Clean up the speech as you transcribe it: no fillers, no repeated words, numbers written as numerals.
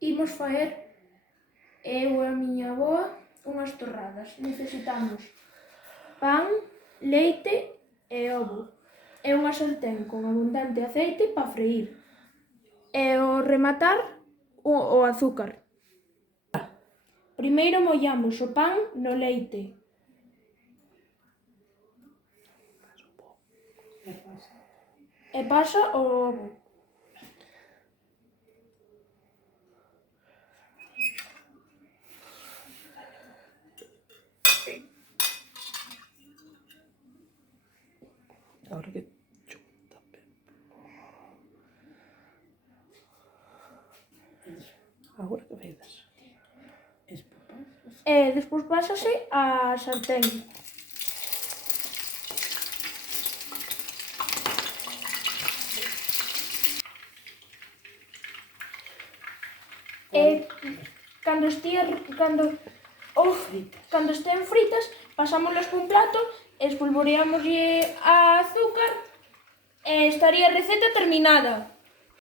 Imos faer eu e a miña avoa unhas torradas. Necesitamos pan, leite e ovo e unha sartén con abundante aceite para freír. E ao rematar, o azúcar. Primeiro mollamos o pan no leite. E pasa o ovo. Ahora que chuta. Agora que vedes? E despois pásase a sartén. E cando estén fritas, pasámoslas por un plato, espolvoreámoslle a azúcar e estaría a receta terminada.